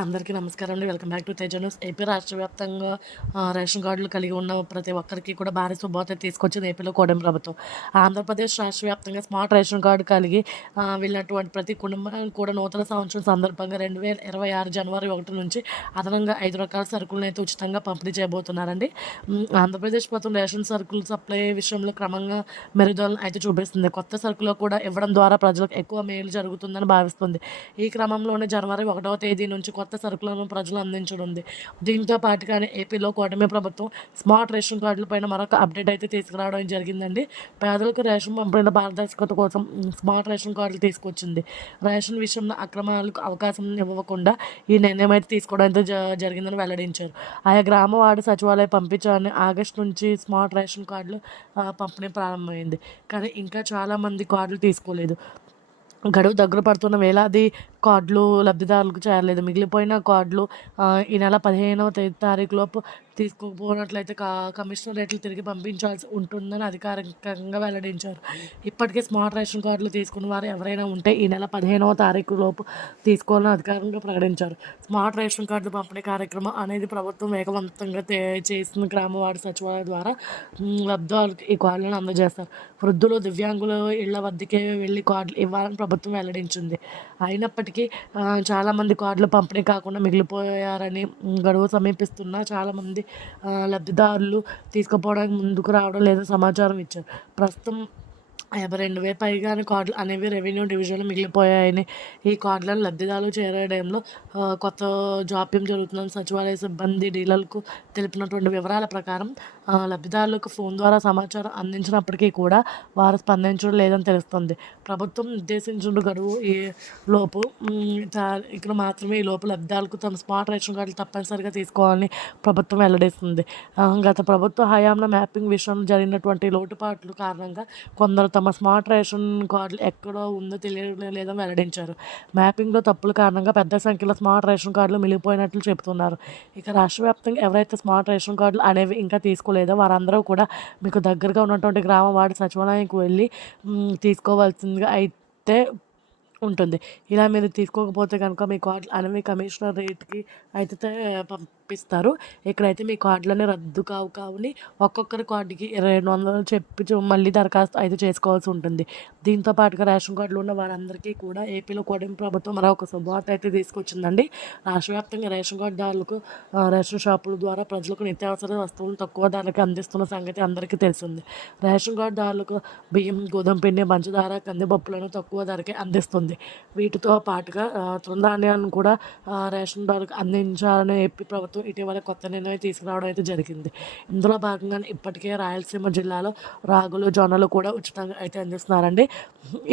అందరికీ నమస్కారం అండి. Welcome back to Teja news AP రాష్ట్ర వ్యాప్తంగా రేషన్ కార్డులు కలిగి ఉన్న ప్రతి ఒక్కరికి కూడా భారీ శుభవార్త తీసుకొచ్చింది ఏపీలో కూటమి ప్రభుత్వం. ఆంధ్రప్రదేశ్ రాష్ట్ర వ్యాప్తంగా స్మార్ట్ రేషన్ కార్డు కలిగి వెళ్ళినటువంటి ప్రతి కుటుంబానికి కూడా నూతన సంవత్సరం సందర్భంగా రెండు వేల ఇరవై ఆరు జనవరి ఒకటి నుంచి అదనంగా ఐదు రకాల సరుకులను అయితే ఉచితంగా పంపిణీ చేయబోతున్నారండి. ఆంధ్రప్రదేశ్ ప్రభుత్వం రేషన్ సరుకులు సప్లై విషయంలో క్రమంగా మెరుగుదలను అయితే చూపిస్తుంది. కొత్త సరుకులు కూడా ఇవ్వడం ద్వారా ప్రజలకు ఎక్కువ మేలు జరుగుతుందని భావిస్తుంది. ఈ క్రమంలోనే జనవరి ఒకటవ తేదీ నుంచి కొత్త సరుకులను ప్రజలు అందించనుంది. దీంతో పాటుగానే ఏపీలో కూటమి ప్రభుత్వం స్మార్ట్ రేషన్ కార్డుల పైన మరొక అప్డేట్ అయితే తీసుకురావడం జరిగిందండి. పేదలకు రేషన్ పంపిణీ పారదర్శకత కోసం స్మార్ట్ రేషన్ కార్డులు తీసుకొచ్చింది. రేషన్ విషయంలో అక్రమాలకు అవకాశం ఇవ్వకుండా ఈ నిర్ణయం అయితే తీసుకోవడం అయితే జ- జరిగిందని వెల్లడించారు. ఆయా గ్రామ వార్డు సచివాలయం పంపించాలని ఆగస్టు నుంచి స్మార్ట్ రేషన్ కార్డులు పంపిణీ ప్రారంభమైంది. కానీ ఇంకా చాలామంది కార్డులు తీసుకోలేదు. గడువు దగ్గర పడుతున్న వేలాది కార్డులు లబ్ధిదారులకు చేరలేదు. మిగిలిపోయిన కార్డులు ఈ నెల పదిహేనవ తేదీ తారీఖు లోపు తీసుకోకపోయినట్లయితే కా కమిషనర్ రేట్లు తిరిగి పంపించాల్సి ఉంటుందని అధికారికంగా వెల్లడించారు. ఇప్పటికే స్మార్ట్ రేషన్ కార్డులు తీసుకున్న వారు ఎవరైనా ఉంటే ఈ నెల పదిహేనవ తారీఖు లోపు తీసుకోవాలని అధికారికంగా ప్రకటించారు. స్మార్ట్ రేషన్ కార్డులు పంపిణీ కార్యక్రమం అనేది ప్రభుత్వం వేగవంతంగా చేసిన గ్రామవాడి సచివాలయం ద్వారా లబ్ధిదారులకు ఈ కార్డులను అందజేస్తారు. వృద్ధులు దివ్యాంగులు ఇళ్ళ వద్దకే వెళ్ళి కార్డులు ఇవ్వాలని ప్రభుత్వం వెల్లడించింది. అయినప్పటికీ ఇప్పటికీ చాలామంది కార్డులు పంపిణీ కాకుండా మిగిలిపోయారని గడువు సమీపిస్తున్నా చాలామంది లబ్ధిదారులు తీసుకుపోవడానికి ముందుకు రావడం లేదా సమాచారం ఇచ్చారు. ప్రస్తుతం యాభై రెండు వేల పైగానే కార్డులు అనేవి రెవెన్యూ డివిజన్లో మిగిలిపోయాయని. ఈ కార్డులను లబ్ధిదారులు చేరడంలో టైంలో కొత్త జాప్యం జరుగుతుందని సచివాలయ సిబ్బంది డీలర్లకు తెలిపినటువంటి వివరాల ప్రకారం లబ్ధిదారులకు ఫోన్ ద్వారా సమాచారం అందించినప్పటికీ కూడా వారు స్పందించడం లేదని తెలుస్తుంది. ప్రభుత్వం నిర్దేశించిన గడువు ఈ లోపు ఇక్కడ మాత్రమే ఈ లోపు లబ్ధిదారులకు తమ స్మార్ట్ రేషన్ కార్డులు తప్పనిసరిగా తీసుకోవాలని ప్రభుత్వం వెల్లడిస్తుంది. గత ప్రభుత్వ హయాంలో మ్యాపింగ్ విషయంలో జరిగినటువంటి లోటుపాట్లు కారణంగా కొందరు తమ స్మార్ట్ రేషన్ కార్డులు ఎక్కడో ఉందో తెలియడం లేదని వెల్లడించారు. మ్యాపింగ్లో తప్పుల కారణంగా పెద్ద సంఖ్యలో స్మార్ట్ రేషన్ కార్డులు మిగిలిపోయినట్లు చెబుతున్నారు. ఇక రాష్ట్ర వ్యాప్తంగా ఎవరైతే స్మార్ట్ రేషన్ కార్డులు అనేవి ఇంకా తీసుకోలేదో వారందరూ కూడా మీకు దగ్గరగా ఉన్నటువంటి గ్రామ వార్డు సచివాలయానికి వెళ్ళి తీసుకోవాల్సిందిగా అయితే ఉంటుంది. ఇలా మీరు తీసుకోకపోతే కనుక మీ కార్డులు అనేవి కమిషనర్ రేట్కి అయితే చెప్పిస్తారు ఇక్కడైతే మీ కార్డులన్నీ రద్దు కావు కావుని ఒక్కొక్కరి కార్డుకి రెండు వందలు చెప్పి చూ- మళ్ళీ దరఖాస్తు అయితే చేసుకోవాల్సి ఉంటుంది. దీంతో పాటుగా రేషన్ కార్డులు ఉన్న వారందరికీ కూడా ఏపీలో కూడా ప్రభుత్వం మరొక శుభవార్త అయితే తీసుకొచ్చిందండి. రాష్ట్ర వ్యాప్తంగా రేషన్ కార్డుదారులకు రేషన్ షాపుల ద్వారా ప్రజలకు నిత్యావసర వస్తువులను తక్కువ ధరకు అందిస్తున్న సంగతి అందరికీ తెలిసింది. రేషన్ కార్డుదారులకు బియ్యం గోధుమ పిండి పంచదార కందిపప్పులను తక్కువ ధరకే అందిస్తుంది. వీటితో పాటుగా తృణధాన్యాలను కూడా రేషన్ దారులకు అందించాలని ఏపీ ప్రభుత్వం ఇటీవల కొత్త నిర్ణయం తీసుకురావడం అయితే జరిగింది. ఇందులో భాగంగానే ఇప్పటికే రాయలసీమ జిల్లాలో రాగులు జొన్నలు కూడా ఉచితంగా అయితే అందిస్తున్నారండి.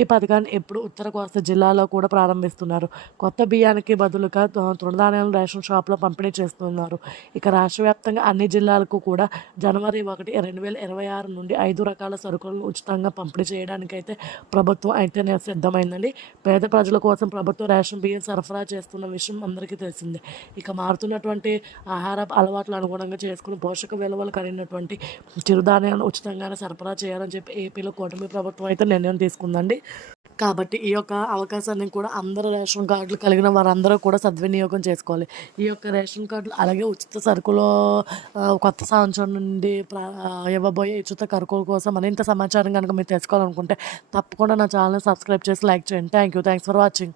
ఈ పథకాన్ని ఎప్పుడు ఉత్తర కోస్తా జిల్లాలో కూడా ప్రారంభిస్తున్నారు. కొత్త బియ్యానికి బదులుగా తృణధాన్యాలను రేషన్ షాప్లో పంపిణీ చేస్తున్నారు. ఇక రాష్ట్ర వ్యాప్తంగా అన్ని జిల్లాలకు కూడా జనవరి ఒకటి రెండు వేల ఇరవై ఆరు నుండి ఐదు రకాల సరుకులను ఉచితంగా పంపిణీ చేయడానికి అయితే ప్రభుత్వం అయితే సిద్ధమైందండి. పేద ప్రజల కోసం ప్రభుత్వం రేషన్ బియ్యం సరఫరా చేస్తున్న విషయం అందరికీ తెలిసిందే. ఇక మారుతున్నటువంటి ఆహార అలవాట్లు అనుగుణంగా చేసుకుని పోషక విలువలు కలిగినటువంటి చిరుధాన్యాలను ఉచితంగానే సరఫరా చేయాలని చెప్పి ఏపీలో కూటమి ప్రభుత్వం అయితే నిర్ణయం తీసుకుందండి. కాబట్టి ఈ యొక్క అవకాశాన్ని కూడా అందరూ రేషన్ కార్డులు కలిగిన వారందరూ కూడా సద్వినియోగం చేసుకోవాలి. ఈ యొక్క రేషన్ కార్డులు అలాగే ఉచిత సరుకులో కొత్త సంవత్సరం నుండి ఇవ్వబోయే ఉచిత సరుకుల కోసం మరింత సమాచారం కనుక మీరు తెలుసుకోవాలనుకుంటే తప్పకుండా నా ఛానల్ సబ్స్క్రైబ్ చేసి లైక్ చేయండి. Thank you thanks for watching